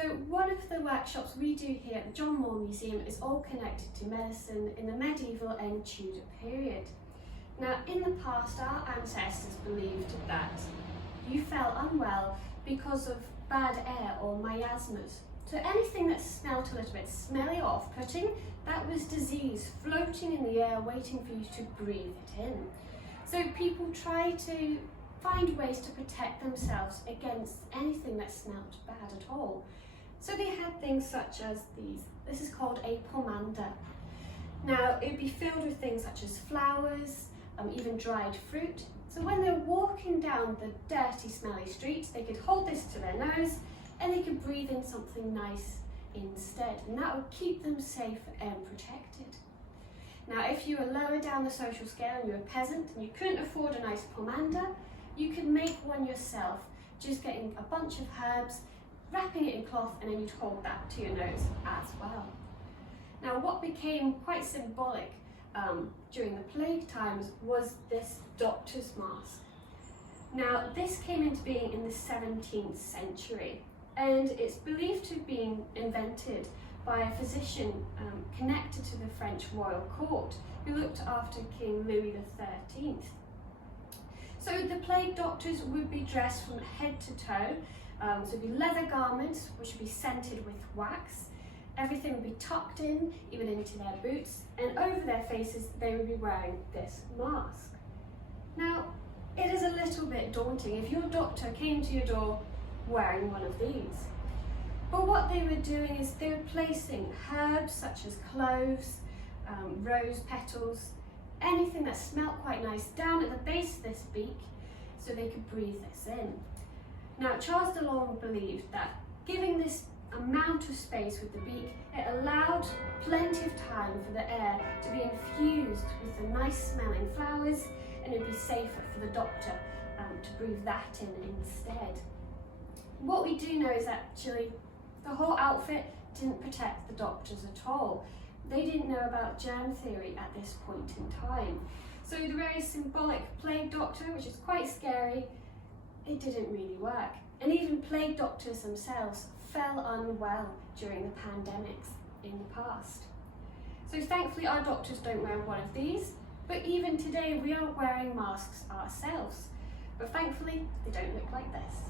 So one of the workshops we do here at the John Moore Museum is all connected to medicine in the medieval and Tudor period. Now, in the past, our ancestors believed that you fell unwell because of bad air or miasmas. So anything that smelt a little bit smelly or off-putting, that was disease floating in the air waiting for you to breathe it in. So people try to find ways to protect themselves against anything that smelt bad at all. So they had things such as these. This is called a pomander. Now, it would be filled with things such as flowers, even dried fruit. So when they're walking down the dirty, smelly streets, they could hold this to their nose and they could breathe in something nice instead. And that would keep them safe and protected. Now, if you were lower down the social scale and you were a peasant and you couldn't afford a nice pomander, you could make one yourself, just getting a bunch of herbs, wrapping it in cloth, and then you'd hold that to your nose as well. Now, what became quite symbolic during the plague times was this doctor's mask. Now, this came into being in the 17th century, and it's believed to have been invented by a physician connected to the French royal court who looked after King Louis XIII. So the plague doctors would be dressed from head to toe, so it would be leather garments which would be scented with wax. Everything would be tucked in, even into their boots, and over their faces they would be wearing this mask. Now, it is a little bit daunting if your doctor came to your door wearing one of these. But what they were doing is they were placing herbs such as cloves, rose petals, anything that smelt quite nice down at the base of this beak so they could breathe this in. Now, Charles de Long believed that giving this amount of space with the beak, it allowed plenty of time for the air to be infused with the nice smelling flowers, and it would be safer for the doctor to breathe that in instead. What we do know is actually the whole outfit didn't protect the doctors at all. They didn't know about germ theory at this point in time. So the very symbolic plague doctor, which is quite scary, it didn't really work. And even plague doctors themselves fell unwell during the pandemics in the past. So thankfully our doctors don't wear one of these, but even today we are wearing masks ourselves. But thankfully they don't look like this.